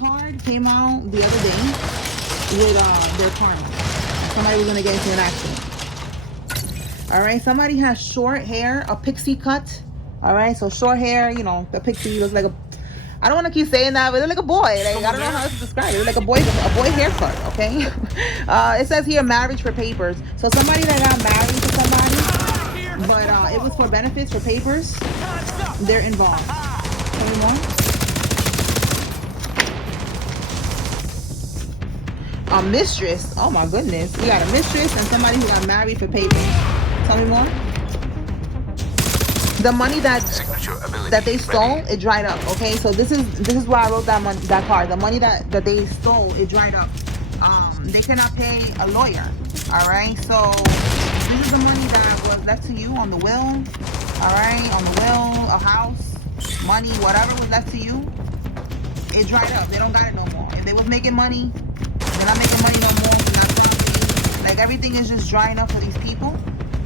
card came out the other day with their karma. Somebody was gonna get into an accident. All right, somebody has short hair, a pixie cut. All right, so short hair, you know, the pixie looks like a. I don't want to keep saying that, but it's like a boy. Like I don't know how else to describe it. It's like a boy haircut. Okay. It says here marriage for papers. So somebody that got married to somebody, but it was for benefits for papers. They're involved. Tell me more. A mistress. Oh my goodness. We got a mistress and somebody who got married for papers. Tell me more. The money that they stole, it dried up. Okay, so this is why I wrote that card. The money that they stole, it dried up. They cannot pay a lawyer. All right, so this is the money that was left to you on the will. All right, on the will, a house, money, whatever was left to you, it dried up. They don't got it no more. If they was making money, they're not making money no more. They're not trying. Like everything is just drying up for these people,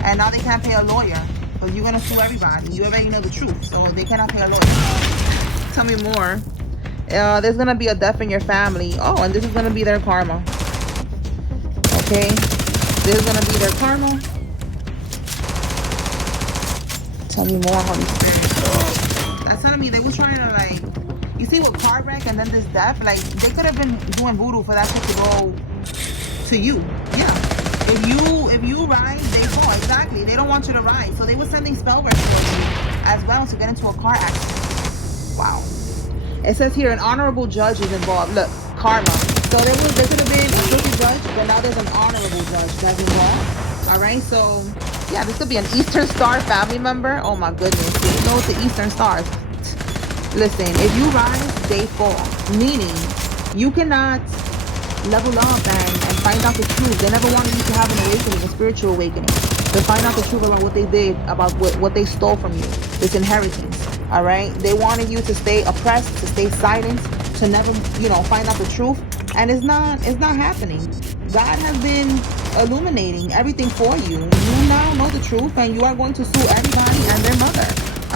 and now they can't pay a lawyer. Because you're going to sue everybody. You already know the truth. So they cannot pay a lawyer. Tell me more. There's going to be a death in your family. Oh, and this is going to be their karma. Okay. This is going to be their karma. Tell me more, Holy Spirit. That's telling me they were trying to, like, you see with car wreck and then this death, like, they could have been doing voodoo for that shit to go to you. Yeah. If you ride, they fall. Exactly. They don't want you to ride. So they were sending spell work for you as well to get into a car accident. Wow. It says here an honorable judge is involved. Look, karma. So there could have been a guilty judge, but now there's an honorable judge that's involved. All right. So yeah, this could be an Eastern Star family member. Oh my goodness. You know it's the Eastern Stars. Listen, if you rise, they fall. Meaning you cannot level up and find out the truth. They never wanted you to have an awakening, a spiritual awakening, to find out the truth about what they did, about what they stole from you, this inheritance. All right, they wanted you to stay oppressed, to stay silent, to never, find out the truth, and it's not happening. God has been illuminating everything for you. You now know the truth, and you are going to sue everybody and their mother.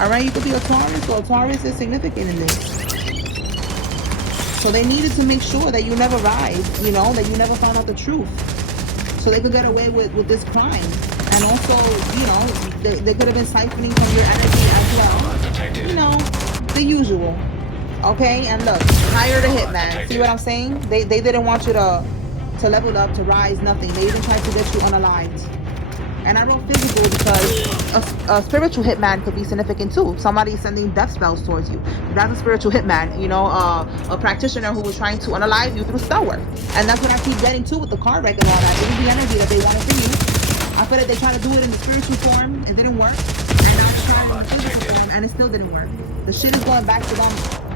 All right, you could be a Taurus, so a Taurus is significant in this. So they needed to make sure that you never rise, that you never found out the truth. So they could get away with this crime. And also, they could have been siphoning from your energy as well. The usual. Okay, and look, hire the hitman. See what I'm saying? They didn't want you to level up, to rise, nothing. They even tried to get you unalived. And I wrote physical because a spiritual hitman could be significant too. Somebody sending death spells towards you. That's a spiritual hitman, a practitioner who was trying to unalive you through spell work. And that's what I keep getting to with the card wreck and all that. It was the energy that they wanted from you. I feel like they tried to do it in the spiritual form. It didn't work. And now they're trying it in the physical form, and it still didn't work. The shit is going back to them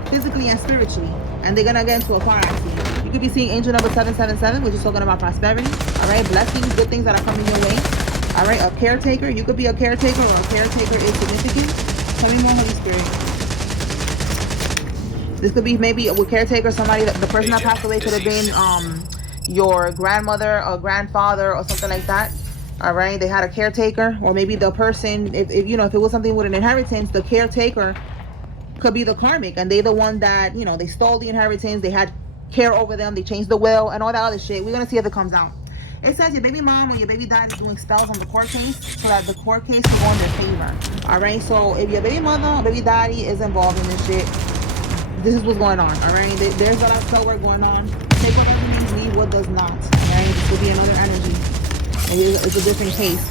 physically and spiritually. And they're going to get into a car accident. You could be seeing angel number 777, which is talking about prosperity. All right, blessings, good things that are coming your way. All right, a caretaker. You could be a caretaker, or a caretaker is significant. Tell me more, Holy Spirit. This could be maybe with caretaker, somebody that the person that passed away could have been your grandmother or grandfather or something like that. All right, they had a caretaker, or maybe the person, if it was something with an inheritance, the caretaker could be the karmic, and they the one that they stole the inheritance. They had care over them. They changed the will and all that other shit. We're gonna see if it comes out. It says your baby mom or your baby dad is doing spells on the court case so that the court case will go in their favor. All right, so if your baby mother or baby daddy is involved in this shit, this is what's going on. All right, there's a lot of spell work going on. Take what doesn't mean, leave what does not. All right, this could be another energy. It's a different case.